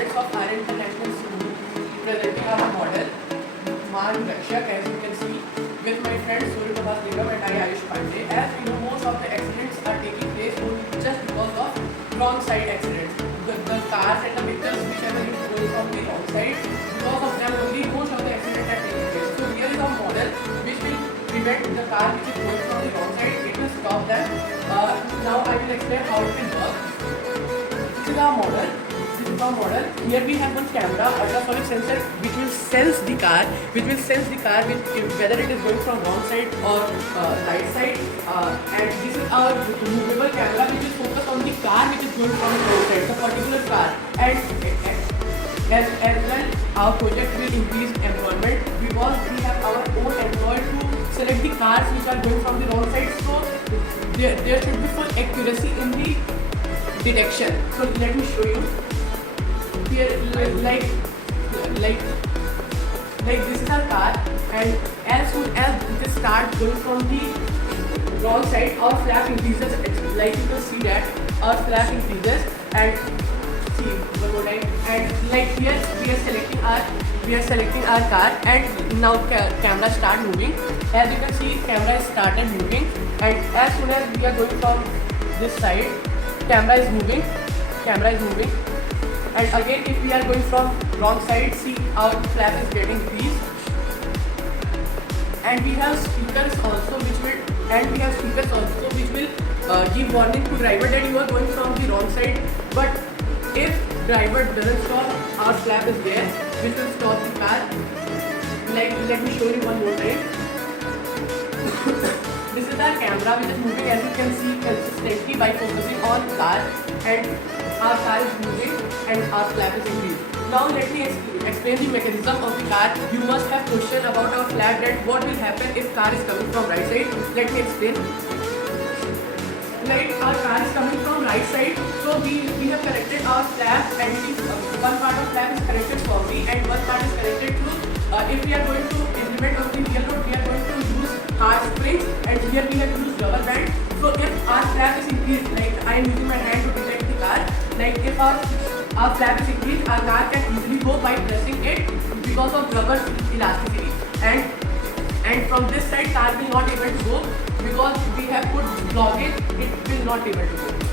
students of our international school presenting our model Man Rakshak, as you can see, with my friend Surya Prabhas Nigam and I, Ayush Pandey. As we know, most of the accidents are taking place just because of wrong side accidents. The cars and the vehicles whichever is going from the wrong side, because of them only most of the accidents are taking place. So here is a model which will prevent the car which is going from the wrong side. It will stop them. Now I will explain how it will work. This is our model. Here we have one camera, ultrasonic sensor, which will sense the car, whether it is going from wrong side or right side. And this is our movable camera, which will focus on the car which is going from the wrong side, the particular car. And as well, our project will increase employment because we have our own employee to select the cars which are going from the wrong side. So there should be full accuracy in the detection. So let me show you. Here, like this is our car, and as soon as it starts going from the wrong side, our flap increases. Like you can see that our flap increases, and see one more time. And like here we are selecting our car, and now camera start moving. As you can see, camera is started moving, and as soon as we are going from this side, camera is moving. And again, if we are going from wrong side, see our flap is getting increased. And we have speakers also which will give warning to driver that you are going from the wrong side. But if driver doesn't stop, our flap is there which will stop the car. Like, let me show you one more time. This is our camera which is moving, as you can see, consistently by focusing on car, and our car is moving and our flap is increased. Now let me explain the mechanism of the car. You must have question about our flap, that what will happen if car is coming from right side. Let me explain. Like, our car is coming from right side, so we have connected our flap, and one part of flap is connected firmly and one part is connected to, if we are going to implement on the real road, we are going to use hard springs, and here we have used rubber band. So if our flap is increased, like I am using my hand to detect the car, like if our flap is increased, our car can easily go by pressing it because of rubber elasticity. And from this side, car will not able to go because we have put blockage, it will not able to go.